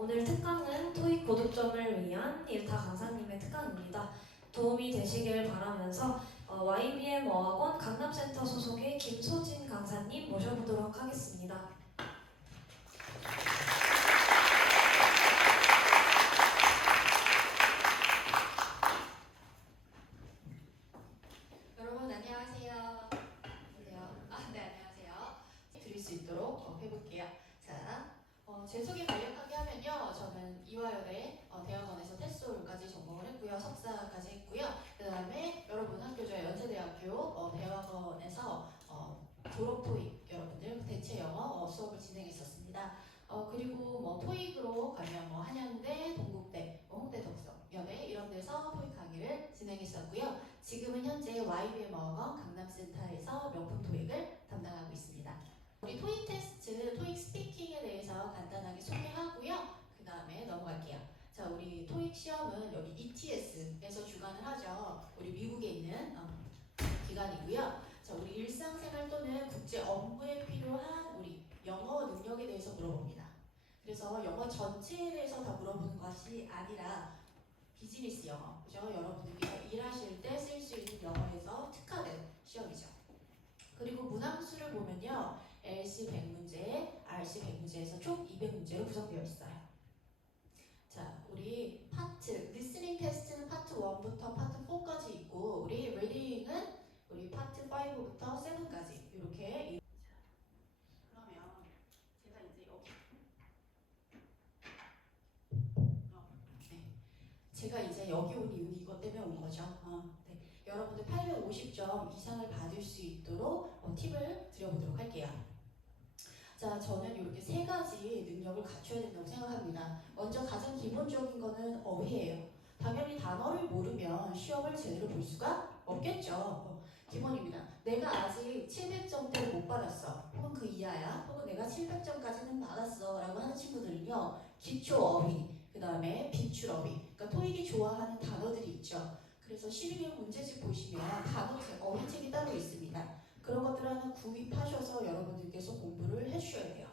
오늘 특강은 토익 고득점을 위한 일타 강사님의 특강입니다. 도움이 되시길 바라면서 YBM 어학원 강남센터 소속의 김소진 강사님 모셔보도록 하겠습니다. 여러분 안녕하세요. 네, 안녕하세요. 드릴 수 있도록 해볼게요. 자, 제 소개 간략하게 하면요. 저는 이화여대 대학원에서 테스올까지 전공을 했고요. 석사까지 했고요. 그 다음에 여러분 학교죠. 연세대학교 대학원에서 졸업 토익 여러분들 대체 영어 수업을 진행했었습니다. 그리고 토익으로 가면 한양대, 동국대, 홍대 덕성여대 이런 데서 토익 강의를 진행했었고요. 지금은 현재 YBM 어학원 강남센터에서 명품 토익을 담당하고 있습니다. 우리 토익 테스트, 토익 스피킹에 대해서 간단하게 소개하고요. 그 다음에 넘어갈게요. 자, 우리 토익 시험은 여기 ETS에서 주관을 하죠. 우리 미국에 있는 기관이고요. 자, 우리 일상생활 또는 국제 업무에 필요한 우리 영어 능력에 대해서 물어봅니다. 그래서 영어 전체에 대해서 다 물어보는 것이 아니라 비즈니스 영어, 그죠? 여러분들께서 일하실 때 쓸 수 있는 영어에서 특화된 시험이죠. 그리고 문항수를 보면요. LC 100문제, RC 100문제에서 총 200문제로 구성되어 있어요. 자, 우리 파트, 리스닝 테스트는 파트 1부터 파트 4까지 있고, 우리 리딩은 우리 파트 5부터 7까지 이렇게. 그러면 제가 이제 여기 제가 이제 여기 온 이유는 이것 때문에 온 거죠. 네. 여러분들 850점 이상을 받을 수 있도록 팁을 드려보도록 할게요. 자, 저는 이렇게 세 가지 능력을 갖춰야 된다고 생각합니다. 먼저 가장 기본적인 거는 어휘예요. 당연히 단어를 모르면 시험을 제대로 볼 수가 없겠죠. 기본입니다. 내가 아직 700점대를 못 받았어. 혹은 그 이하야. 혹은 내가 700점까지는 받았어. 라고 하는 친구들은요. 기초 어휘, 그 다음에 비출 어휘. 그러니까 토익이 좋아하는 단어들이 있죠. 그래서 실기형 문제집 보시면 단어책, 어휘책이 따로 있습니다. 그런 것들을 하나 구입하셔서 여러분들께서 공부를 해주셔야 돼요.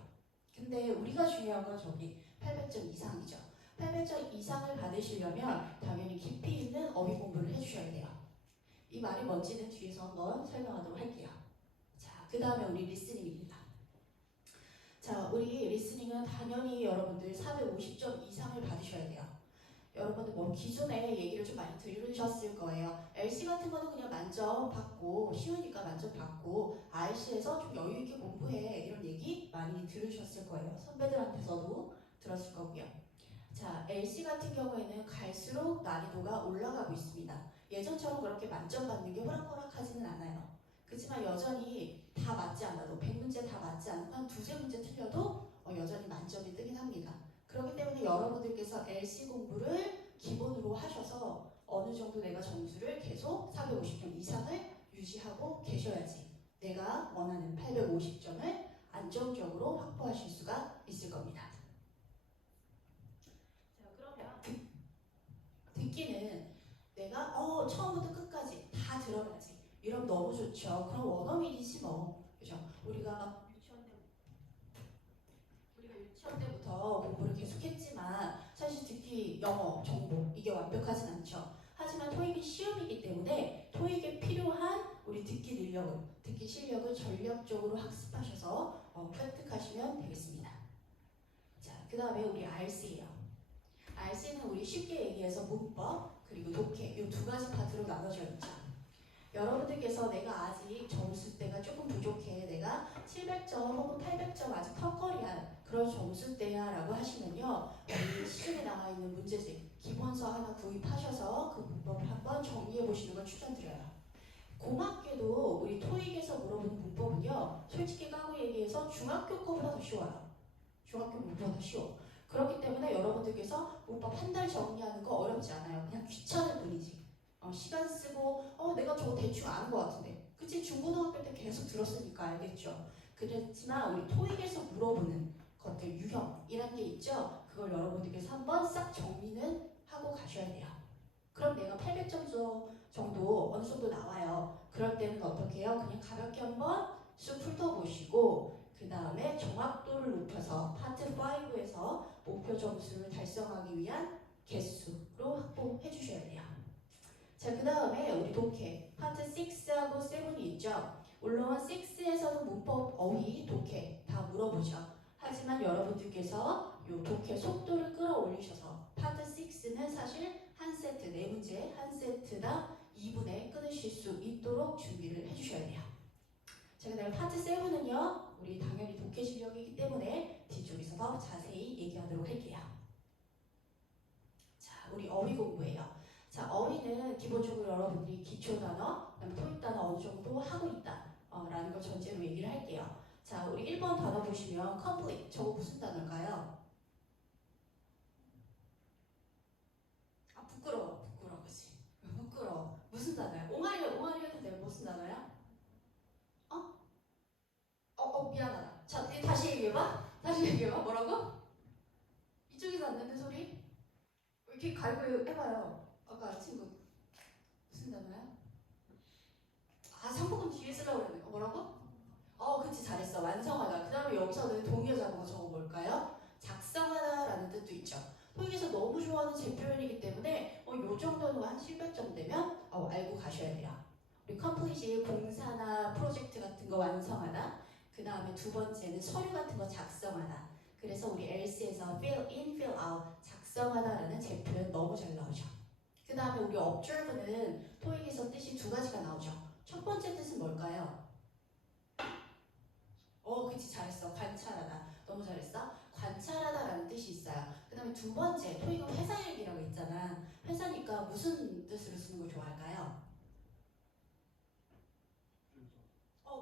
근데 우리가 중요한 건 저기 800점 이상이죠. 800점 이상을 받으시려면 당연히 깊이 있는 어휘 공부를 해주셔야 돼요. 이 말이 뭔지는 뒤에서 한번 설명하도록 할게요. 자, 그 다음에 우리 리스닝입니다. 자, 우리 리스닝은 당연히 여러분들 450점 이상을 받으셔야 돼요. 여러분들 기존에 얘기를 좀 많이 들으셨을 거예요. LC 같은 거는 그냥 만점 받고 쉬우니까 만점 받고 RC에서 좀 여유 있게 공부해 이런 얘기 많이 들으셨을 거예요. 선배들한테서도 들었을 거고요. 자, LC 같은 경우에는 갈수록 난이도가 올라가고 있습니다. 예전처럼 그렇게 만점 받는 게 호락호락하지는 않아요. 그렇지만 여전히 다 맞지 않아도 100문제 다 맞지 않고 한 두세 문제 틀려도 여전히 만점이 뜨긴 합니다. 그렇기 때문에 여러분들께서 LC 공부를 기본으로 하셔서 어느 정도 내가 점수를 계속 450점 이상을 유지하고 계셔야지 내가 원하는 850점을 안정적으로 확보하실 수가 있을 겁니다. 자, 그러면 듣기는 내가 처음부터 끝까지 다 들어야지. 이러면 너무 좋죠. 그럼 원어민이지 뭐. 그죠? 우리가 유치원 때부터 공부를 계속했지만 사실 듣기, 영어, 정보 이게 완벽하진 않죠. 하지만 토익은 시험이기 때문에 토익에 필요한 우리 듣기 능력을, 듣기 실력을 전략적으로 학습하셔서 획득하시면 되겠습니다. 자, 그 다음에 우리 RC예요. RC는 우리 쉽게 얘기해서 문법 그리고 독해 이 두 가지 파트로 나눠져 있죠. 여러분들께서 내가 아직 점수대가 조금 부족해. 내가 700점 혹은 800점 아직 턱걸이한 그런 점수대야 라고 하시면요. 우리 시중에 나와 있는 문제집 기본서 하나 구입하셔서 그 문법을 한번 정리해 보시는 걸 추천드려요. 고맙게도 우리 토익에서 물어보는 문법은요. 솔직히 까고 얘기해서 중학교 거보다 더 쉬워요. 중학교 문법보다 더 쉬워. 그렇기 때문에 여러분들께서 문법 한 달 정리하는 거 어렵지 않아요. 그냥 귀찮을 뿐이지. 시간 쓰고 내가 저거 대충 아는 것 같은데 그치? 중고등학교 때 계속 들었으니까 알겠죠. 그렇지만 우리 토익에서 물어보는 것들 유형이란 게 있죠. 그걸 여러분들께서 한번 싹 정리는 하고 가셔야 돼요. 그럼 내가 800점 정도 어느 정도 나와요. 그럴 때는 어떻게 해요? 그냥 가볍게 한번 쑥 훑어보시고 그 다음에 정확도를 높여서 파트 5에서 뭐 목표 점수를 달성하기 위한 개수로 확보해 주셔야 돼요. 자, 그 다음에 우리 독해 파트 6하고 7이 있죠. 물론 6에서는 문법, 어휘, 독해 다 물어보죠. 하지만 여러분들께서 이 독해 속도를 끌어올리셔서 파트 6는 사실 한 세트, 네 문제 한 세트당 2분에 끊으실 수 있도록 준비를 해주셔야 돼요. 자, 그 다음에 파트 7은요, 우리 당연히 독해 실력이기 때문에 뒤쪽에서 더 자세히 얘기하도록 할게요. 자, 우리 어휘 공부예요. 자, 어휘는 기본적으로 여러분들이 기초 단어, 그다음에 토익 단어 어느 정도 하고 있다 라는 걸 전제로 얘기를 할게요. 자, 우리 1번 단어 보시면 complete, 저거 무슨 단어일까요? 아, 부끄러워, 그치? 부끄러워. 무슨 단어야? 옹알이 해도 돼. 무슨 단어야? 미안하다. 자, 다시 얘기해봐. 뭐라고? 이쪽에서 안 듣는 소리? 이렇게 갈고 해봐요. 아까 친구 무슨 단어야? 아, 상품은 뒤에 쓰려고 그랬네. 뭐라고? 그치, 잘했어. 완성하다. 그 다음에 여기서는 동의어 잡은 저거 뭘까요? 작성하다라는 뜻도 있죠. 토익에서 너무 좋아하는 제 표현이기 때문에 요 정도는 한 700점 되면 알고 가셔야 돼요. 우리 컴플리시 공사나 프로젝트 같은 거 완성하다. 그 다음에 두 번째는 서류 같은 거 작성하다. 그래서 우리 else에서 fill in, fill out 작성하다라는 제 표현 너무 잘 나오죠. 그 다음에 우리 observe는 토익에서 뜻이 두 가지가 나오죠. 첫 번째 뜻은 뭘까요? 그치, 잘했어. 관찰하다. 너무 잘했어. 관찰하다라는 뜻이 있어요. 그 다음에 두 번째, 토익은 회사 얘기라고 있잖아. 회사니까 무슨 뜻으로 쓰는 걸 좋아할까요?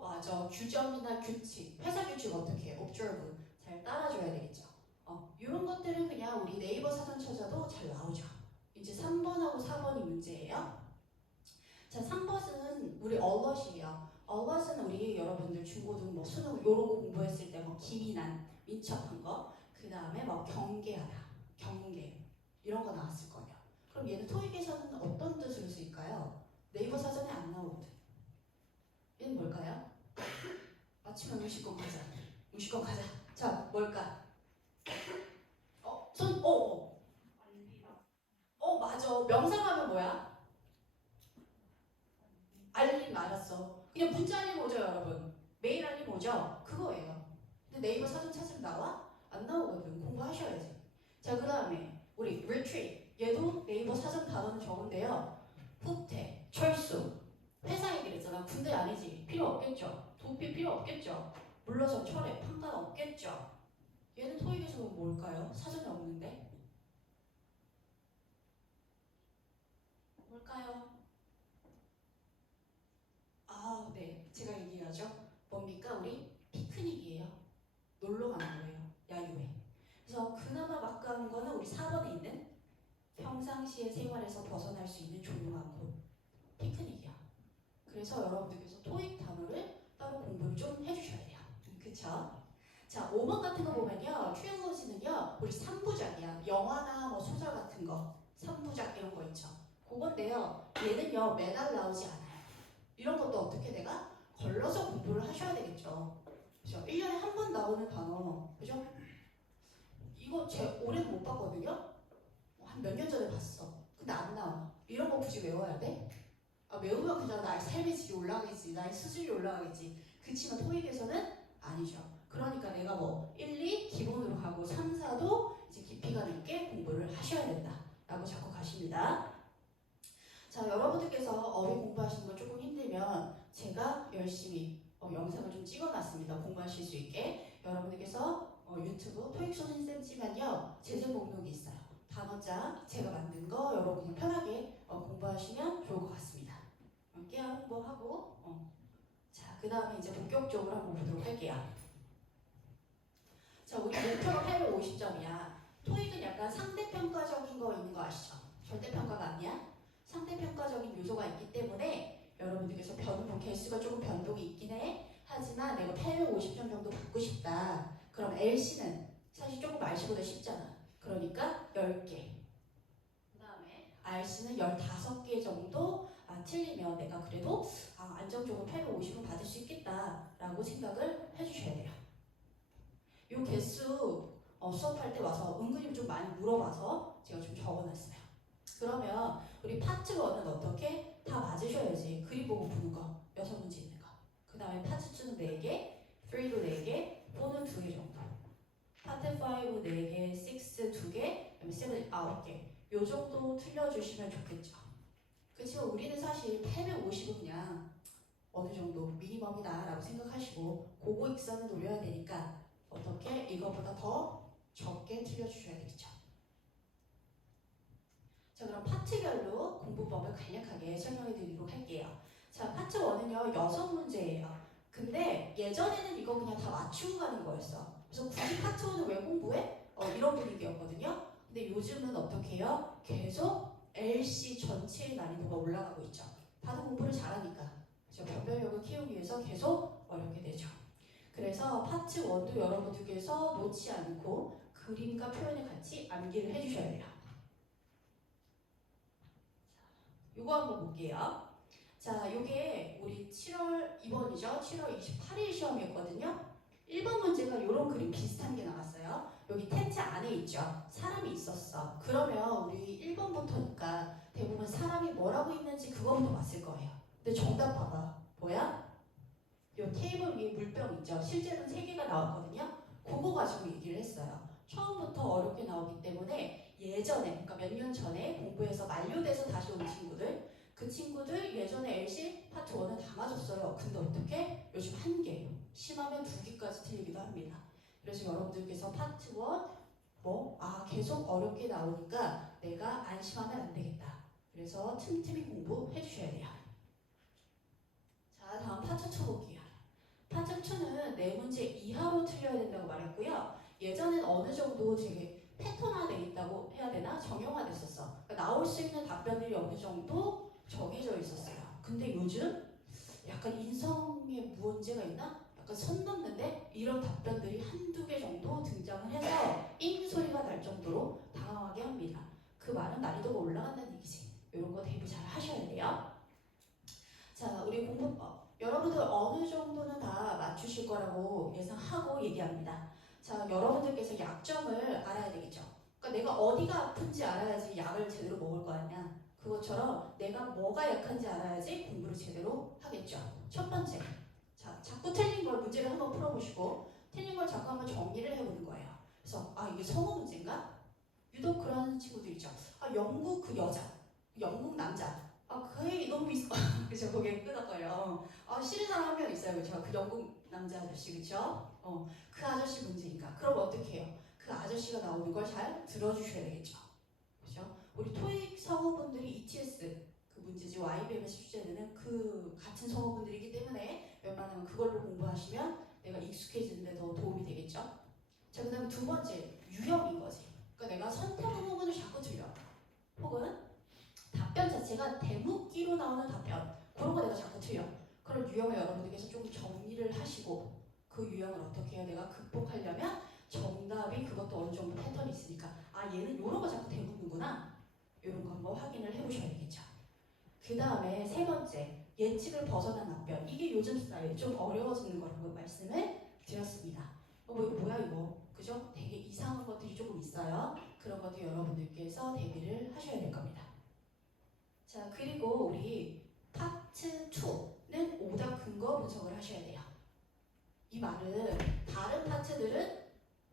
맞아. 규정이나 규칙. 회사 규칙 어떻게 해? observe. 잘 따라줘야 되겠죠. 이런 것들은 그냥 우리 네이버 사전 찾아도 잘 나오죠. 이제 3번하고 4번이 문제예요. 자, 3번은 우리 alert이에요. alert은 우리 여러분들 중고등 뭐 수능 요런 거 공부했을 때 뭐 기민한, 민첩한 거, 그 다음에 막 경계하다, 경계 이런 거 나왔을 거예요. 그럼 얘는 토익에서는 어떤 뜻으로 쓰일까요? 네이버 사전에 안 나오거든. 얘는 뭘까요? 맞추면 음식권 가자. 음식권 가자. 자, 뭘까? 맞아. 명사하면 뭐야? 알림 맞았어. 그냥 문자 알림 오죠, 여러분. 메일 알림 오죠? 그거예요. 근데 네이버 사전 찾으면 나와? 안 나오거든. 공부하셔야지. 자, 그 다음에 우리 retreat. 얘도 네이버 사전 단어는 적은데요. 후퇴, 철수. 회사 얘기를 했잖아. 군대 아니지. 필요 없겠죠. 도피 필요 없겠죠. 물러서 철회, 판단 없겠죠. 얘는 토익에서는 뭘까요? 사전에 없는데? 뭘까요? 네. 제가 얘기하죠. 뭡니까? 우리 피크닉이에요. 놀러 가는 거예요. 야유회. 그래서 그나마 막강한 거는 우리 4번에 있는 평상시의 생활에서 벗어날 수 있는 조용한 곳. 피크닉이야. 그래서 여러분들께서 토익 단어를 따로 공부를 좀 해주셔야 돼요. 그쵸? 자, 5번 같은 거 보면요. 트릴로지는요. 우리 3부작이야. 영화나 뭐 소설 같은 거. 3부작 이런 거 있죠. 그건데요. 얘는요. 매달 나오지 않아요. 이런 것도 어떻게 내가 걸러서 공부를 하셔야 되겠죠. 그죠? 1년에 한 번 나오는 단어. 그죠? 이거 제 올해는 못 봤거든요. 한 몇 년 전에 봤어. 근데 안 나와. 이런 거 굳이 외워야 돼? 외우면 그냥 나의 삶의 질이 올라가겠지. 나의 수준이 올라가겠지. 그치만 토익에서는 아니죠. 그러니까 내가 뭐 1, 2 기본으로 가고 3, 4도 이제 깊이감 있게 공부를 하셔야 된다. 라고 자꾸 가십니다. 자, 여러분들께서 어휘 공부하시는 거 조금 힘들면 제가 열심히 영상을 좀 찍어놨습니다. 공부하실 수 있게. 여러분들께서 유튜브 토익 선생님 치면요. 재생 목록이 있어요. 단어장 제가 만든 거 여러분이 편하게 공부하시면 좋을 것 같습니다. 깨알 홍보하고 자, 그 다음에 이제 본격적으로 한번 보도록 할게요. 자, 우리 목표가 850점이야. 토익은 약간 상대평가적인 거 있는 거 아시죠? 절대평가가 아니야. 상대평가적인 요소가 있기 때문에 여러분들께서 변동, 개수가 조금 변동이 있긴 해. 하지만 내가 850점 정도 받고 싶다. 그럼 LC는 사실 조금 RC보다 쉽잖아. 그러니까 10개. 그 다음에 RC는 15개 정도 틀리면 내가 그래도 안정적으로 850은 받을 수 있겠다라고 생각을 해주셔야 돼요. 요 개수 수업할 때 와서 은근히 좀 많이 물어봐서 제가 좀 적어놨어요. 그러면 우리 파트 1은 어떻게? 다 맞으셔야지. 그림 보고 푸는 거. 6문제 있는 거. 그 다음에 파트 2는 4개, 3도 4개, 4는 2개 정도. 파트 5 4개, 6 2개, 그다음에 7 9개. 요 정도 틀려주시면 좋겠죠. 그렇지만 우리는 사실 850은 그냥 어느 정도 미니멈이다 라고 생각하시고 고고 익선을 노려야 되니까 어떻게 이거보다 더 적게 틀려주셔야 되겠죠. 자, 그럼 파트별로 공부법을 간략하게 설명해 드리도록 할게요. 자, 파트 1은요 6문제예요. 근데 예전에는 이거 그냥 다 맞추고 가는 거였어. 그래서 굳이 파트 1을 왜 공부해? 이런 분위기였거든요. 근데 요즘은 어떻게 해요? 계속 LC 전체의 난이도가 올라가고 있죠. 다들 공부를 잘하니까. 그래서 변별력을 키우기 위해서 계속 어렵게 되죠. 그래서 파트 1도 여러분들께서 놓지 않고 그림과 표현을 같이 암기를 해주셔야 돼요. 요거 한번 볼게요. 자, 요게 우리 7월, 이번이죠? 7월 28일 시험이었거든요. 1번 문제가 이런 그림 비슷한 게 나왔어요. 여기 텐트 안에 있죠. 사람이 있었어. 그러면 우리 1번부터니까 대부분 사람이 뭐라고 있는지 그거부터 봤을 거예요. 근데 정답 봐봐. 뭐야? 요 테이블 위에 물병 있죠. 실제로는 3개가 나왔거든요. 그거 가지고 얘기를 했어요. 처음부터 어렵게 나오기 때문에 예전에, 그러니까 몇 년 전에 공부해서 만료돼서 다시 온 친구들, 그 친구들 예전에 LC 파트 1은 다 맞았어요. 근데 어떻게? 요즘 1개, 심하면 2개까지 틀리기도 합니다. 그래서 여러분들께서 파트 1, 계속 어렵게 나오니까 내가 안심하면 안 되겠다. 그래서 틈틈이 공부해 주셔야 돼요. 자, 다음 파트 2 볼게요. 파트 2는 4문제 이하로 틀려야 된다고 말했고요. 예전엔 어느 정도 되게 패턴화돼 있다고 해야 되나? 정형화됐었어. 그러니까 나올 수 있는 답변들이 어느 정도 정해져 있었어요. 근데 요즘 약간 인성에 문제가 있나? 약간 선 넘는데 이런 답변들이 1~2개 정도 등장을 해서 잉 소리가 날 정도로 당황하게 합니다. 그 말은 난이도가 올라간다는 얘기지. 이런 거 대비 잘 하셔야 돼요. 자, 우리 공부법. 여러분들 어느 정도는 다 맞추실 거라고 예상하고 얘기합니다. 자, 여러분들께서 약점을 알아야 되겠죠. 그러니까 내가 어디가 아픈지 알아야지 약을 제대로 먹을 거 아니야. 그것처럼 내가 뭐가 약한지 알아야지 공부를 제대로 하겠죠. 첫 번째. 자, 자꾸 틀린 걸 문제를 한번 풀어보시고 틀린 걸 자꾸 한번 정리를 해보는 거예요. 그래서 이게 성우 문제인가? 유독 그런 친구들 있죠. 영국 그 여자, 영국 남자. 그 애기 너무 있어. 그죠? 거기에 끄덕거려. 싫은 사람 한 명 있어요. 그죠? 그 영국 남자 아저씨, 그죠? 그 아저씨 문제니까. 그럼 어떻게 해요? 그 아저씨가 나오는 걸 잘 들어주셔야 되겠죠. 그죠? 우리 토익 성우분들이 ETS, 그 문제지 YBM에서 출제되는 그 같은 성우분들이기 때문에 웬만하면 그걸로 공부하시면 내가 익숙해지는 데 더 도움이 되겠죠. 자, 그 다음 두 번째, 유형인 거지. 그러니까 내가 선택한 부분을 자꾸 틀려. 혹은 답변 자체가 대묻기로 나오는 답변, 그런 거 내가 자꾸 틀려. 그런 유형을 여러분들께서 좀 정리를 하시고 그 유형을 어떻게 해야 내가 극복하려면 정답이 그것도 어느 정도 패턴이 있으니까 얘는 이런 거 자꾸 대묻는구나, 이런 거 한번 확인을 해보셔야 되겠죠. 그 다음에 세 번째, 예측을 벗어난 답변. 이게 요즘 스타일 좀 어려워지는 거라고 말씀을 드렸습니다. 이거 뭐야 이거, 그죠? 되게 이상한 것들이 조금 있어요. 그런 것들 여러분들께서 대비를 하셔야 될 겁니다. 자, 그리고 우리 파트 2는 오답 근거 분석을 하셔야 돼요. 이 말은 다른 파트들은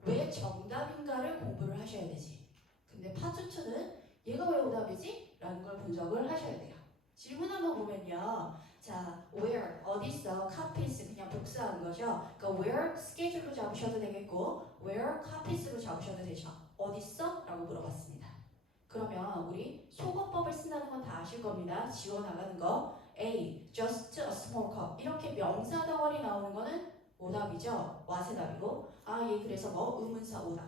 왜 정답인가를 공부를 하셔야 되지. 근데 파트 2는 얘가 왜 오답이지? 라는 걸 분석을 하셔야 돼요. 질문 한번 보면요. 자, where, 어디서, copies 그냥 복사한 거죠. 그러니까 where 스케줄로 잡으셔도 되겠고 where copies로 잡으셔도 되죠. 어디서? 라고 물어봤습니다. 그러면 우리 속어법을 쓴다는 건 다 아실 겁니다. 지워나가는 거. A, just a small cup. 이렇게 명사 덩어리 나오는 거는 오답이죠. 와세답이고. 얘 그래서 의문사 오답.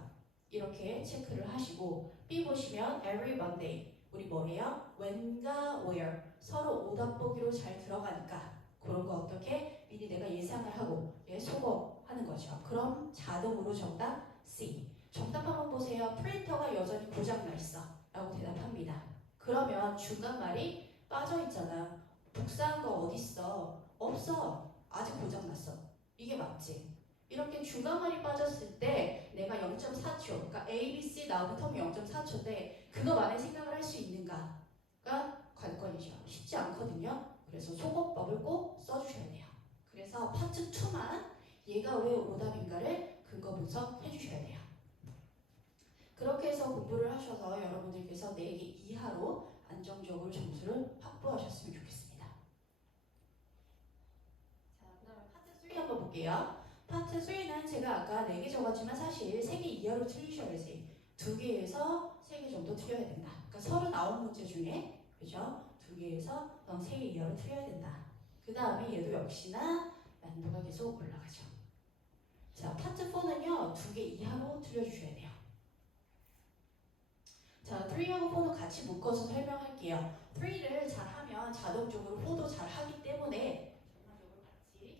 이렇게 체크를 하시고 B 보시면 every Monday. 우리 뭐예요? when과 where. 서로 오답 보기로 잘 들어가니까 그런 거 어떻게 미리 내가 예상을 하고 속어하는 거죠. 그럼 자동으로 정답 C. 정답 한번 보세요. 프린터가 여전히 고장나 있어 라고 대답합니다. 그러면 중간 말이 빠져있잖아. 복사한 거 어딨어? 없어. 아직 고장났어. 이게 맞지? 이렇게 중간말이 빠졌을 때 내가 0.4초, 그러니까 A, B, C 나오면 텀이 0.4초인데 그거만의 생각을 할 수 있는가가 관건이죠. 쉽지 않거든요. 그래서 소거법을 꼭 써주셔야 돼요. 그래서 파트 2만 얘가 왜 오답인가를 근거 분석해 주셔야 돼요. 그렇게 해서 공부를 하셔서 여러분들께서 4개 이하로 안정적으로 점수를 확보하셨으면 좋겠습니다. 자, 그 다음에 파트 3 한번 볼게요. 파트 3는 제가 아까 4개 적었지만 사실 3개 이하로 틀리셔야지 2개에서 3개 정도 틀려야 된다. 그러니까 39문제 중에 그죠? 2개에서 3개 이하로 틀려야 된다. 그 다음에 얘도 역시나 난도가 계속 올라가죠. 자, 파트 4는요 2개 이하로 틀려주셔야 돼요. 자, 3하고 4는 같이 묶어서 설명할게요. 3를 잘하면 자동적으로 4도 잘하기 때문에 전반적으로 같이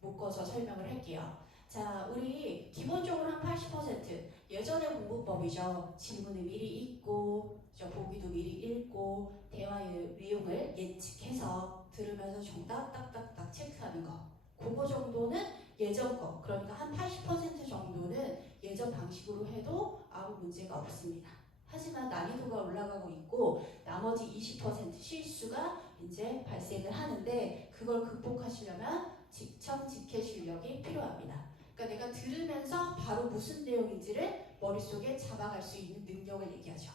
묶어서 설명을 할게요. 자, 우리 기본적으로 한 80% 예전의 공부법이죠. 질문을 미리 읽고 보기도 미리 읽고 대화의 내용을 예측해서 들으면서 정답 딱딱딱 체크하는 거. 그거 정도는 예전 거. 그러니까 한 80% 정도는 예전 방식으로 해도 아무 문제가 없습니다. 하지만 난이도가 올라가고 있고 나머지 20% 실수가 이제 발생을 하는데 그걸 극복하시려면 직청직해 실력이 필요합니다. 그러니까 내가 들으면서 바로 무슨 내용인지를 머릿속에 잡아갈 수 있는 능력을 얘기하죠.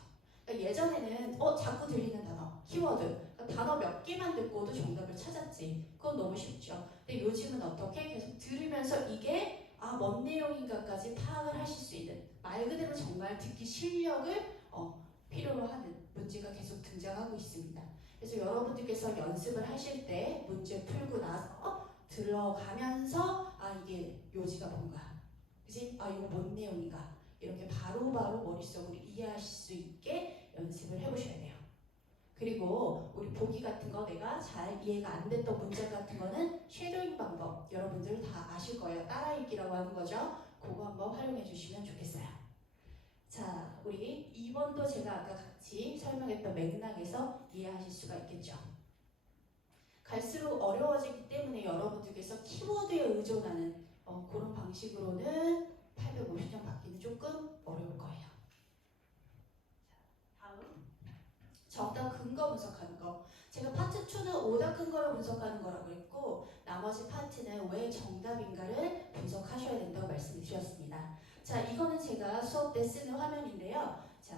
그러니까 예전에는 자꾸 들리는 단어, 키워드, 그러니까 단어 몇 개만 듣고도 정답을 찾았지. 그건 너무 쉽죠. 근데 요즘은 어떻게 계속 들으면서 이게 뭔 내용인가까지 파악을 하실 수 있는 말 그대로 정말 듣기 실력을 필요로 하는 문제가 계속 등장하고 있습니다. 그래서 여러분들께서 연습을 하실 때 문제 풀고 나서 들어가면서 이게 요지가 뭔가, 그지? 이거 뭔 내용인가 이렇게 바로바로 머릿속으로 이해하실 수 있게 연습을 해보셔야 돼요. 그리고 우리 보기 같은 거 내가 잘 이해가 안 됐던 문제 같은 거는 쉐도잉 방법 여러분들 다 아실 거예요. 따라 읽기라고 하는 거죠. 그거 한번 활용해 주시면 좋겠어요. 자, 우리 2번도 제가 아까 같이 설명했던 맥락에서 이해하실 수가 있겠죠. 갈수록 어려워지기 때문에 여러분들께서 키워드에 의존하는 그런 방식으로는 850점 받기는 조금 어려울 거예요. 자, 다음 정답 근거 분석하는 거. 제가 파트 2는 오답 근거를 분석하는 거라고 그랬고 나머지 파트는 왜 정답인가를 분석하셔야 된다고 말씀드렸습니다. 자, 이거는 제가 수업 때 쓰는 화면인데요. 자,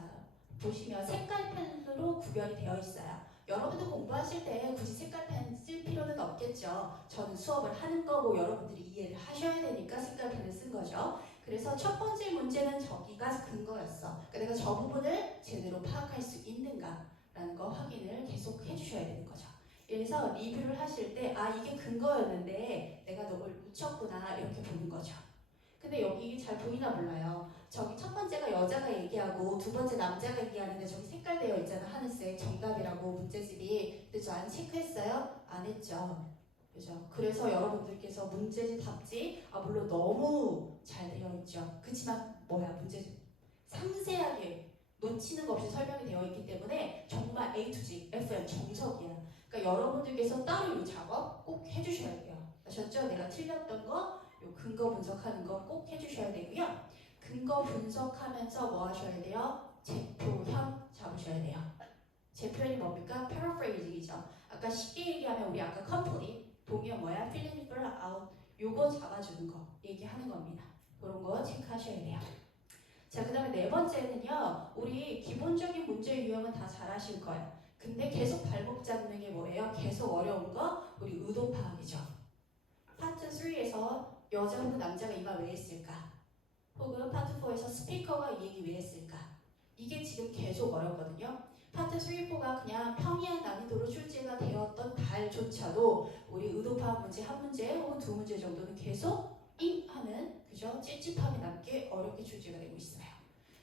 보시면 색깔펜으로 구별이 되어 있어요. 여러분들 공부하실 때 굳이 색깔펜 쓸 필요는 없겠죠. 저는 수업을 하는 거고 여러분들이 이해를 하셔야 되니까 색깔펜을 쓴 거죠. 그래서 첫 번째 문제는 저기가 근거였어. 그러니까 내가 저 부분을 제대로 파악할 수 있는가 라는 거 확인을 계속 해주셔야 되는 거죠. 그래서 리뷰를 하실 때 이게 근거였는데 내가 너무 놓쳤구나 이렇게 보는 거죠. 근데 여기 잘 보이나 몰라요. 저기 첫 번째가 여자가 얘기하고 두 번째 남자가 얘기하는데 저기 색깔되어 있잖아. 하늘색 정답이라고 문제집이. 근데 저 안 체크했어요? 안 했죠. 그죠? 그래서 여러분들께서 문제집 답지 물론 너무 잘 되어 있죠. 그렇지만 문제집 상세하게 놓치는 것 없이 설명이 되어 있기 때문에 정말 A to Z, FM 정석이야. 그러니까 여러분들께서 따로 이 작업 꼭 해주셔야 돼요. 아셨죠? 내가 틀렸던 거 요 근거 분석하는 거 꼭 해주셔야 되고요. 근거 분석하면서 뭐 하셔야 돼요? 제표현 잡으셔야 돼요. 제표현이 뭡니까? paraphrasing이죠. 아까 쉽게 얘기하면 우리 아까 complete, 동의어 뭐야? fill in out 요거 잡아주는 거 얘기하는 겁니다. 그런 거 체크하셔야 돼요. 자, 그 다음에 네 번째는요. 우리 기본적인 문제 유형은 다 잘 아실 거예요. 근데 계속 발목 잡는 게 뭐예요? 계속 어려운 거? 우리 의도 파악이죠. 파트 3에서 여자 혹은 남자가 이 말 왜 했을까? 혹은 파트 4에서 스피커가 이 얘기 왜 했을까? 이게 지금 계속 어렵거든요. 파트 3, 4가 그냥 평이한 난이도로 출제가 되었던 달조차도 우리 의도 파악 문제 한 문제 혹은 두 문제 정도는 계속 하는 그죠? 찝찝함이 남게 어렵게 출제가 되고 있어요.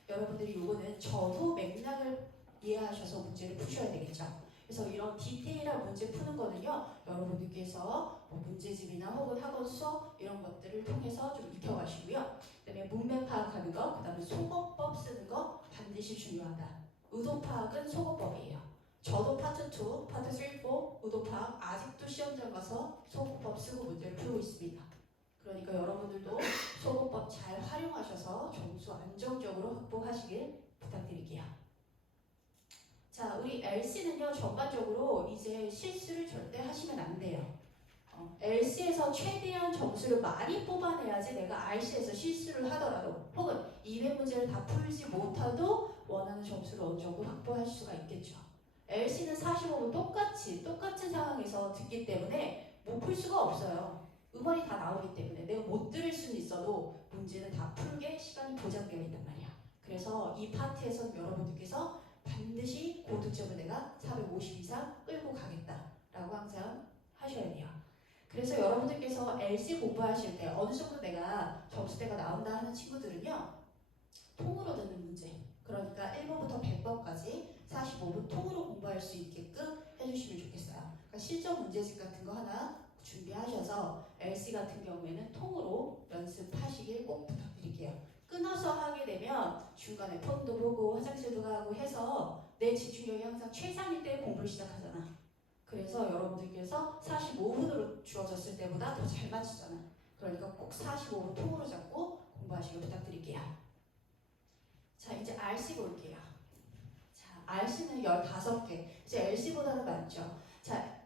여러분들이 요거는 저도 맥락을 이해하셔서 문제를 푸셔야 되겠죠. 그래서 이런 디테일한 문제 푸는 거는요, 여러분들께서 문제집이나 혹은 학원 수업 이런 것들을 통해서 좀 익혀가시고요. 그다음에 문맥 파악하는 거, 그다음에 속어법 쓰는 거 반드시 중요하다. 의도 파악은 속어법이에요. 저도 파트 2, 파트 3, 4 의도 파악 아직도 시험장 가서 속어법 쓰고 문제를 풀고 있습니다. 그러니까 여러분들도 소거법 잘 활용하셔서 점수 안정적으로 확보하시길 부탁드릴게요. 자, 우리 LC는요, 전반적으로 이제 실수를 절대 하시면 안 돼요. LC에서 최대한 점수를 많이 뽑아내야지 내가 RC에서 실수를 하더라도 혹은 200문제를 다 풀지 못해도 원하는 점수를 어느 정도 확보할 수가 있겠죠. LC는 45분 똑같은 상황에서 듣기 때문에 못 풀 수가 없어요. 음원이 다 나오기 때문에 내가 못 들을 수는 있어도 문제는 다 풀게 시간이 보장되어 있단 말이야. 그래서 이 파트에서 여러분들께서 반드시 고득점을 내가 450 이상 끌고 가겠다라고 항상 하셔야 돼요. 그래서 여러분들께서 LC 공부하실 때 어느 정도 내가 점수대가 나온다 하는 친구들은요, 통으로 듣는 문제, 그러니까 1번부터 100번까지 45분 통으로 공부할 수 있게끔 해주시면 좋겠어요. 그러니까 실전 문제집 같은 거 하나 준비하셔서 LC 같은 경우에는 통으로 연습하시길 꼭 부탁드릴게요. 끊어서 하게 되면 중간에 폰도 보고 화장실도 가고 해서 내 집중력이 항상 최상일 때 공부를 시작하잖아. 그래서 여러분들께서 45분으로 주어졌을 때보다 더 잘 맞추잖아. 그러니까 꼭 45분 통으로 잡고 공부하시길 부탁드릴게요. 자, 이제 RC 볼게요. 자, RC는 15개. 이제 LC보다는 많죠. 자,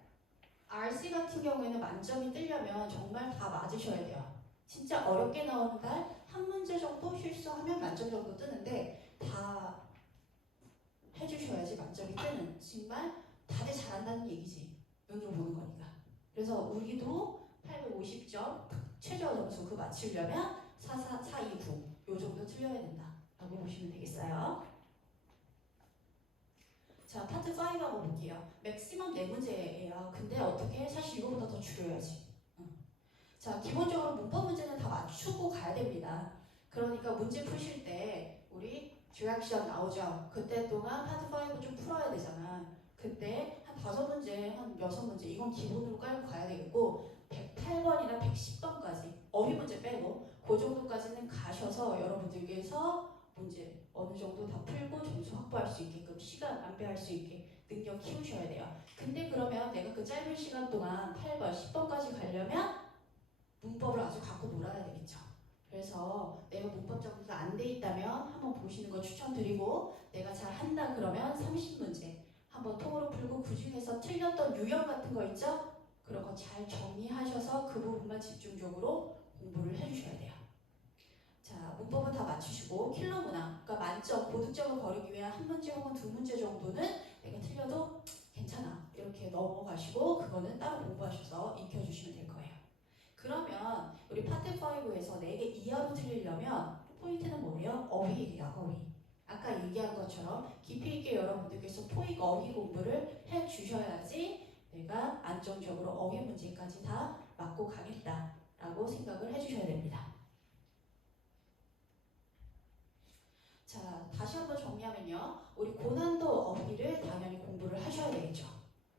RC 같은 경우에는 만점이 뜨려면 정말 다 맞으셔야 돼요. 진짜 어렵게 나오는 날 한 문제 정도 실수하면 만점 정도 뜨는데 다 해주셔야지 만점이 뜨는, 정말 다들 잘한다는 얘기지. 눈으로 보는 거니까. 그래서 우리도 850점 최저 점수 그 맞추려면 429 요 정도 틀려야 된다 라고 보시면 되겠어요. 자, 파트 5 한번 볼게요. 맥시멈 4문제예요. 근데 어떻게? 사실 이거보다 더 줄여야지. 자, 기본적으로 문법 문제는 다 맞추고 가야 됩니다. 그러니까 문제 푸실 때 우리 듀렉션 나오죠. 그때 동안 파트 5 좀 풀어야 되잖아. 그때 한 5문제, 한 6문제 이건 기본으로 깔고 가야 되겠고 108번이나 110번까지 어휘 문제 빼고 그 정도까지는 가셔서 여러분들께서 문제 어느 정도 다 풀고 점수 확보할 수 있게끔 시간 안배할 수 있게 능력 키우셔야 돼요. 근데 그러면 내가 그 짧은 시간 동안 8번, 10번까지 가려면 문법을 아주 갖고 놀아야 되겠죠. 그래서 내가 문법 정리가 안 돼 있다면 한번 보시는 거 추천드리고 내가 잘 한다 그러면 30문제 한번 통으로 풀고 그 중에서 틀렸던 유형 같은 거 있죠? 그런 거 잘 정리하셔서 그 부분만 집중적으로 공부를 해주셔야 돼요. 자, 문법은 다 맞추시고 킬러 문항, 그러니까 만점, 고득점을 거르기 위한 한 문제 혹은 2문제 정도는 내가 틀려도 괜찮아 이렇게 넘어가시고 그거는 따로 공부하셔서 익혀주시면 될 거예요. 그러면 우리 파트 5에서 4개 이하로 틀리려면 포인트는 뭐예요? 어휘예요, 어휘. 아까 얘기한 것처럼 깊이 있게 여러분들께서 토익 어휘 공부를 해주셔야지 내가 안정적으로 어휘 문제까지 다 맞고 가겠다라고 생각을 해주셔야 됩니다. 자, 다시 한번 정리하면요. 우리 고난도 어휘를 당연히 공부를 하셔야 되겠죠.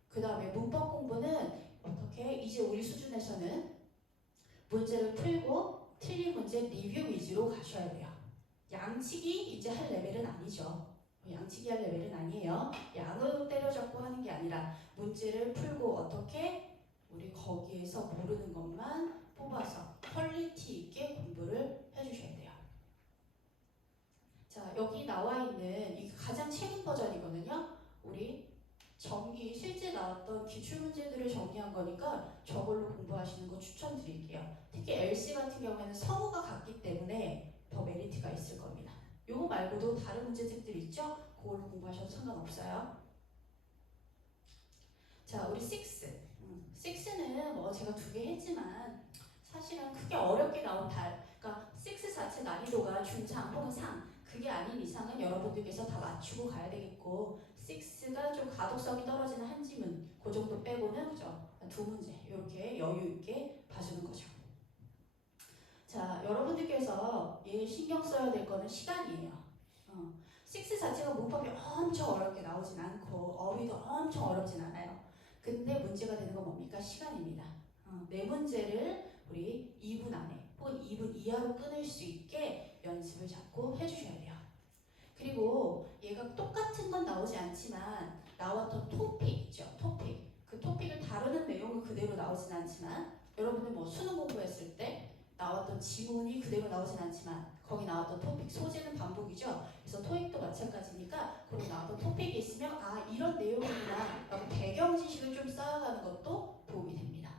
그 다음에 문법 공부는 어떻게? 이제 우리 수준에서는 문제를 풀고 틀린 문제 리뷰 위주로 가셔야 돼요. 양치기 이제 할 레벨은 아니죠. 양치기 할 레벨은 아니에요. 양으로 때려잡고 하는 게 아니라 문제를 풀고 어떻게 우리 거기에서 모르는 것만 뽑아서 퀄리티 있게 공부를 해주셔야 돼요. 자, 여기 나와 있는 이 가장 최근 버전이거든요. 우리 정기 실제 나왔던 기출문제들을 정리한 거니까 저걸로 공부하시는 거 추천드릴게요. 특히 LC 같은 경우에는 성우가 같기 때문에 더 메리트가 있을 겁니다. 요거 말고도 다른 문제집들 있죠? 그걸로 공부하셔도 상관없어요. 자, 우리 6. 6는 뭐 제가 2개 했지만 사실은 크게 어렵게 나온 그러니까 6 자체 난이도가 중상 혹은 상 그게 아닌 이상은 여러분들께서 다 맞추고 가야 되겠고 6가 좀 가독성이 떨어지는 한 지문 그 정도 빼고는 그죠? 2문제 이렇게 여유 있게 봐주는 거죠. 자, 여러분들께서 얘 신경 써야 될 거는 시간이에요. 6 자체가 문법이 엄청 어렵게 나오진 않고 어휘도 엄청 어렵진 않아요. 근데 문제가 되는 건 뭡니까? 시간입니다. 4문제를 우리 2분 안에 혹은 2분 이하로 끊을 수 있게 연습을 자꾸 해주셔야 돼요. 그리고 얘가 똑같은 건 나오지 않지만 나왔던 토픽 있죠. 토픽. 그 토픽을 다루는 내용은 그대로 나오진 않지만 여러분들 뭐 수능 공부했을 때 나왔던 지문이 그대로 나오진 않지만 거기 나왔던 토픽 소재는 반복이죠. 그래서 토익도 마찬가지니까 거기 나왔던 토픽이 있으면 아 이런 내용이구나 라고 배경 지식을 좀 쌓아가는 것도 도움이 됩니다.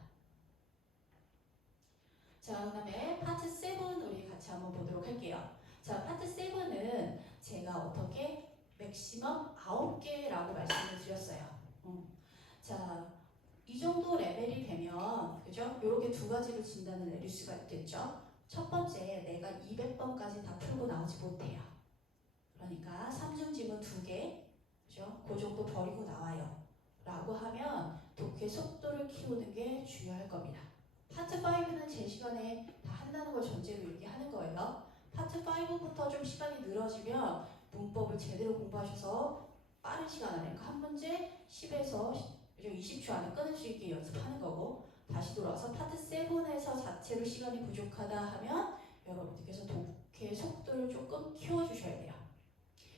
자, 그 다음에 파트 7 우리 같이 한번 보도록 할게요. 자, 파트 7은 제가 어떻게 맥시멈 9개라고 말씀을 드렸어요. 자, 이 정도 레벨이 되면 그죠? 이렇게 두 가지로 진단을 내릴 수가 있겠죠. 첫 번째, 내가 200번까지 다 풀고 나오지 못해요. 그러니까 3중 지문 2개, 그죠? 그 정도 버리고 나와요. 라고 하면 독해 속도를 키우는 게 중요할 겁니다. 파트 5는 제 시간에 다 한다는 걸 전제로 얘기하는 거예요. 파트 5부터 좀 시간이 늘어지면 문법을 제대로 공부하셔서 빠른 시간 안에 그러니까 한 문제 10에서 20초 안에 끊을 수 있게 연습하는 거고 다시 돌아와서 파트 7에서 자체로 시간이 부족하다 하면 여러분들께서 독해 속도를 조금 키워주셔야 돼요.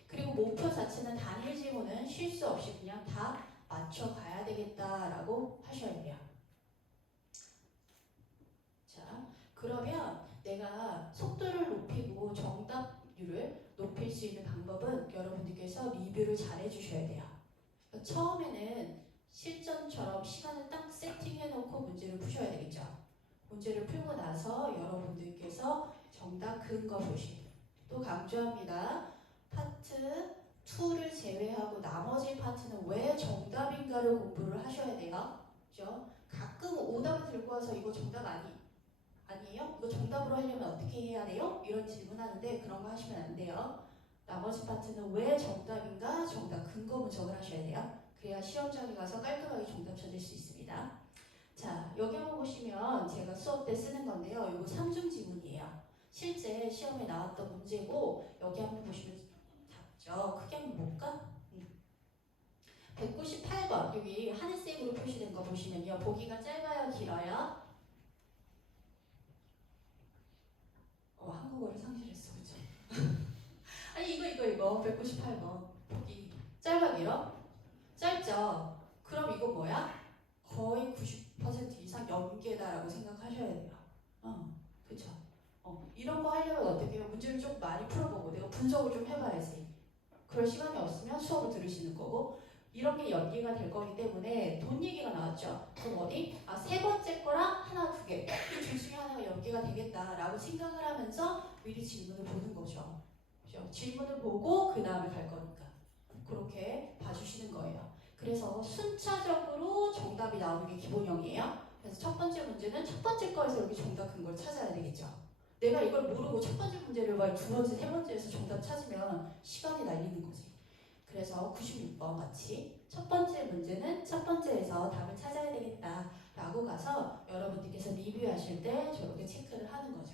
그리고 목표 자체는 단일 지문은 쉴 수 없이 그냥 다 맞춰가야 되겠다라고 하셔야 돼요. 자, 그러면 내가 속도를 높이고 정답률을 높일 수 있는 방법은 여러분들께서 리뷰를 잘 해주셔야 돼요. 처음에는 실전처럼 시간을 딱 세팅해놓고 문제를 푸셔야 되겠죠. 문제를 풀고 나서 여러분들께서 정답 근거 표시 또 강조합니다. 파트 2를 제외하고 나머지 파트는 왜 정답인가를 공부를 하셔야 돼요. 그죠? 가끔 오답을 들고 와서 이거 정답 아니에요? 이거 정답으로 하려면 어떻게 해야 돼요? 이런 질문하는데 그런 거 하시면 안 돼요. 나머지 파트는 왜 정답인가 정답 근거 분석을 하셔야 돼요. 그래야 시험장에 가서 깔끔하게 정답 찾을 수 있습니다. 자, 여기 한번 보시면 제가 수업 때 쓰는 건데요. 이거 3중 지문이에요. 실제 시험에 나왔던 문제고 여기 한번 보시면 작죠? 크게 한번 볼까? 198번 여기 하늘색으로 표시된 거 보시면요. 보기가 짧아요? 길어요? 한국어를 상실했어. 그죠? 아니 이거 198번 보기 짧아 길어? 짧죠? 그럼 이거 뭐야? 거의 90% 이상 연계다라고 생각하셔야 돼요. 그쵸? 이런 거 하려면 어떻게 해요? 문제를 좀 많이 풀어보고 내가 분석을 좀 해봐야지. 그럴 시간이 없으면 수업을 들으시는 거고 이런 게 연계가 될 거기 때문에 돈 얘기가 나왔죠. 그럼 어디? 세 번째 거랑 하나 두 개. 이 둘 중에 하나가 연계가 되겠다라고 생각을 하면서 미리 질문을 보는 거죠. 그죠? 질문을 보고 그 다음에 갈 거니까. 그렇게 봐주시는 거예요. 그래서 순차적으로 정답이 나오는 게 기본형이에요. 그래서 첫 번째 문제는 첫 번째 거에서 이렇게 정답 근거를 찾아야 되겠죠. 내가 이걸 모르고 첫 번째 문제를 봐 두 번째, 세 번째에서 정답 찾으면 시간이 날리는 거지. 그래서 96번 같이 첫 번째 문제는 첫 번째에서 답을 찾아야 되겠다라고 가서 여러분들께서 리뷰하실 때 저렇게 체크를 하는 거죠.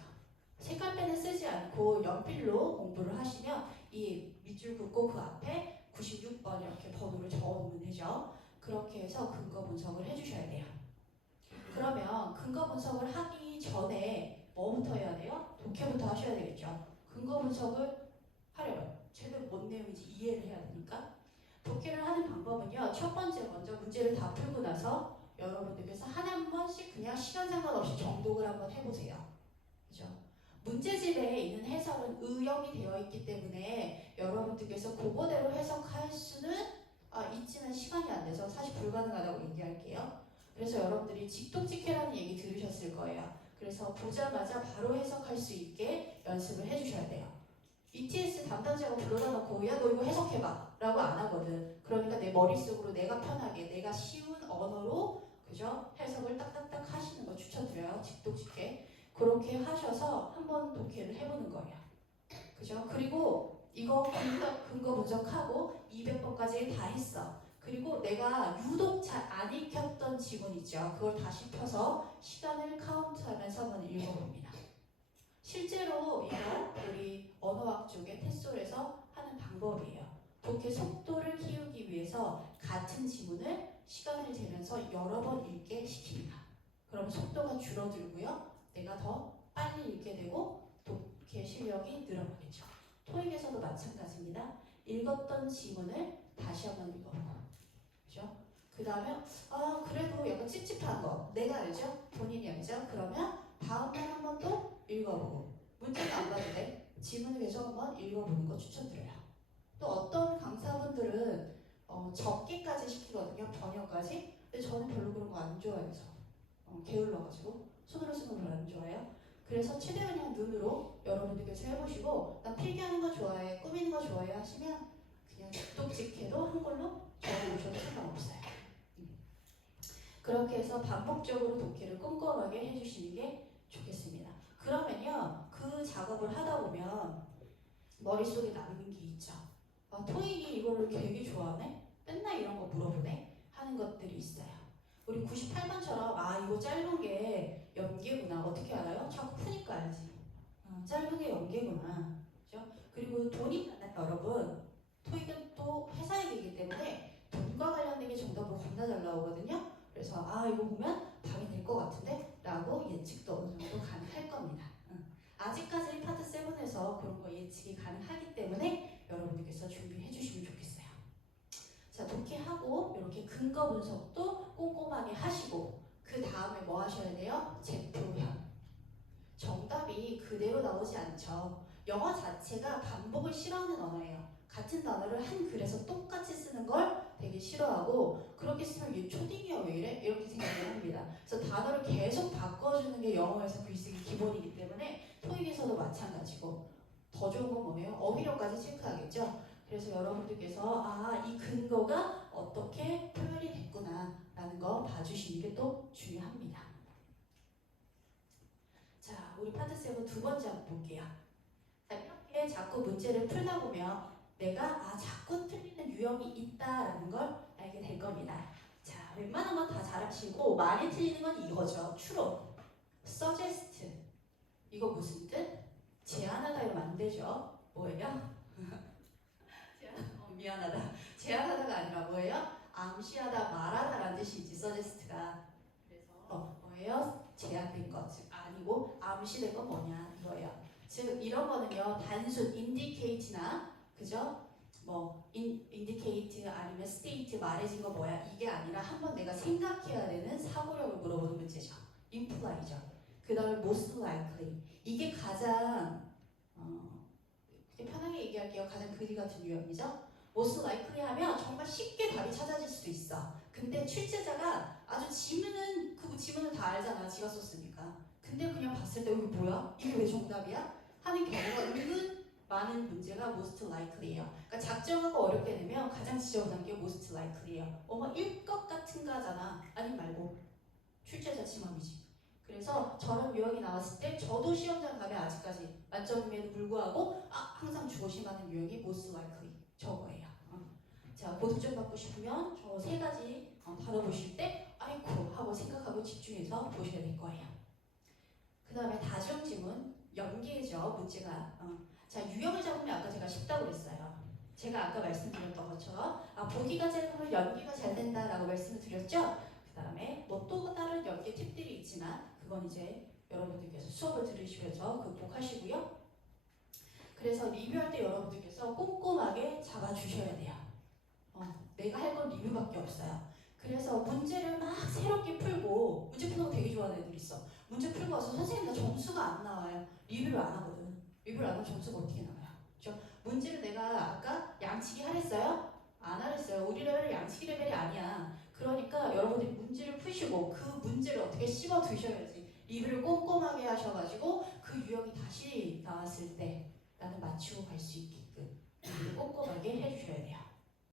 색깔펜을 쓰지 않고 연필로 공부를 하시면 이 밑줄 긋고 그 앞에 96번 이렇게 번호를 적어놓으면 되죠. 그렇게 해서 근거 분석을 해주셔야 돼요. 그러면 근거 분석을 하기 전에 뭐부터 해야 돼요? 독해부터 하셔야 되겠죠. 근거 분석을 하려면 제대로 뭔 내용인지 이해를 해야 되니까 독해를 하는 방법은요. 첫 번째 먼저 문제를 다 풀고 나서 여러분들께서 한 번씩 그냥 시간 상관없이 정독을 한번 해보세요. 그죠? 문제집에 있는 해석은 의역이 되어 있기 때문에 여러분들께서 그거대로 해석할 수는 있지만 시간이 안 돼서 사실 불가능하다고 얘기할게요. 그래서 여러분들이 직독직해라는 얘기 들으셨을 거예요. 그래서 보자마자 바로 해석할 수 있게 연습을 해주셔야 돼요. ETS 담당자가 불러다 놓고 야 너 이거 해석해봐 라고 안 하거든. 그러니까 내 머릿속으로 내가 편하게 내가 쉬운 언어로 그죠? 해석을 딱딱딱 하시는 거 추천드려요. 직독직해. 그렇게 하셔서 한번 독해를 해보는 거예요. 그죠? 그리고 이거 근거 분석하고 200번까지 다 했어. 그리고 내가 유독 잘 안 익혔던 지문 있죠. 그걸 다시 펴서 시간을 카운트하면서 한번 읽어봅니다. 실제로 이거 우리 언어학 쪽의 테솔에서 하는 방법이에요. 독해 속도를 키우기 위해서 같은 지문을 시간을 재면서 여러 번 읽게 시킵니다. 그럼 속도가 줄어들고요. 내가 더 빨리 읽게 되고 독해 실력이 늘어나겠죠. 토익에서도 마찬가지입니다. 읽었던 지문을 다시 한번 읽어보고 그죠? 그 다음에 그래도 약간 찝찝한 거 내가 알죠? 본인이 알죠? 그러면 다음날 한번 또 읽어보고 문제는 안 봐도 돼. 지문을 계속 한번 읽어보는 거 추천드려요. 또 어떤 강사분들은 적게까지 시키거든요. 번역까지. 근데 저는 별로 그런 거 안 좋아해서 게을러가지고 손으로 쓰는 걸 별로 안 좋아해요. 그래서 최대한 그냥 눈으로 여러분들께서 해보시고 나 필기하는 거 좋아해, 꾸미는 거 좋아해 하시면 그냥 직독직해도 한걸로 적어보셔도 상관없어요. 그렇게 해서 반복적으로 독해를 꼼꼼하게 해주시는 게 좋겠습니다. 그러면요, 그 작업을 하다 보면 머릿속에 남는 게 있죠. 아, 토익이 이거를 되게 좋아하네? 맨날 이런 거 물어보네? 하는 것들이 있어요. 우리 98번처럼 아 이거 짧은 게 연계구나. 어떻게 알아요? 자꾸 푸니까 알지. 짧은 게 연계구나. 그죠? 그리고 돈이 많아요, 여러분. 토익은 또 회사 얘기이기 때문에 돈과 관련된 게 정답으로 겁나 잘 나오거든요. 그래서 아 이거 보면 답이 될 것 같은데? 라고 예측도 어느 정도 가능할 겁니다. 아직까지 파트 7에서 그런 거 예측이 가능하기 때문에 여러분들께서 준비해 주시면 좋겠어요. 자, 독해하고 이렇게 근거 분석도 꼼꼼하게 하시고 그 다음에 뭐 하셔야 돼요? 제표현. 정답이 그대로 나오지 않죠. 영어 자체가 반복을 싫어하는 언어예요. 같은 단어를 한 글에서 똑같이 쓰는 걸 되게 싫어하고 그렇게 쓰면 얘 초딩이야 왜 이래? 이렇게 생각을 합니다. 그래서 단어를 계속 바꿔주는 게 영어에서 글쓰기 기본이기 때문에 토익에서도 마찬가지고 더 좋은 건 뭐예요? 어휘력까지 체크하겠죠. 그래서 여러분들께서 아, 이 근거가 어떻게 표현이 됐구나 라는 거 봐주시는 게 또 중요합니다. 자, 우리 파트 7 두 번째 한번 볼게요. 자, 이렇게 자꾸 문제를 풀다 보면 내가 자꾸 틀리는 유형이 있다라는 걸 알게 될 겁니다. 자, 웬만한 건 다 잘하시고 많이 틀리는 건 이거죠. 추론, suggest. 이거 무슨 뜻? 제안하다 이러면 안 되죠. 뭐예요? 미안하다. 제안하다가 아니라 뭐예요? 암시하다, 말하다라는 뜻이지, suggest가. 그래서 뭐예요? 제안된 것, 즉 아니고 암시된 건 뭐냐 이거예요. 즉 이런 거는요 단순 indicate나 그죠? 뭐 indicate 아니면 state 말해진 거 뭐야 이게 아니라 한번 내가 생각해야 되는 사고력을 물어보는 문제죠. imply죠. 그 다음에 most likely 이게 가장 편하게 얘기할게요. 가장 그리 같은 유형이죠. most likely 하면 정말 쉽게 답이 찾아질 수도 있어. 근데 출제자가 아주 지문은 그 지문은 다 알잖아. 지가 썼으니까. 근데 그냥 봤을 때 이게 뭐야? 이게 왜 정답이야? 하는 경우가 은근 많은 문제가 most likely예요. 그러니까 작정하고 어렵게 되면 가장 지저분한 게 most likely예요. 뭐일 것 같은가잖아. 아니 말고 출제자 지맘이지. 그래서 저런 유형이 나왔을 때 저도 시험장 가면 아직까지 만점임에도 불구하고 항상 조심하는 유형이 most likely 저거예요. 자, 고득점 받고 싶으면 저 세 가지 다뤄보실 때 아이쿠 하고 생각하고 집중해서 보셔야 될 거예요. 그 다음에 다중지문 연계죠. 문제가 자 유형을 잡으면 아까 제가 쉽다고 그랬어요. 제가 아까 말씀드렸던 것처럼 보기가 짧으면 연기가 잘 된다라고 말씀을 드렸죠. 그 다음에 뭐 또 다른 연계 팁들이 있지만 그건 이제 여러분들께서 수업을 들으시면서 극복하시고요. 그래서 리뷰할 때 여러분들께서 꼼꼼하게 잡아주셔야 돼요. 내가 할 건 리뷰밖에 없어요. 그래서 문제를 막 새롭게 풀고 문제 푸는 거 되게 좋아하는 애들 있어. 문제 풀고 와서 선생님 나 점수가 안 나와요. 리뷰를 안 하거든. 리뷰를 안 하면 점수가 어떻게 나와요? 그렇죠? 문제를 내가 아까 양치기 하랬어요? 안 하랬어요. 우리 레벨은 양치기 레벨이 아니야. 그러니까 여러분들이 문제를 푸시고 그 문제를 어떻게 씹어 드셔야지 리뷰를 꼼꼼하게 하셔가지고 그 유형이 다시 나왔을 때 나는 맞추고 갈 수 있게끔 리뷰를 꼼꼼하게 해주셔야 돼요.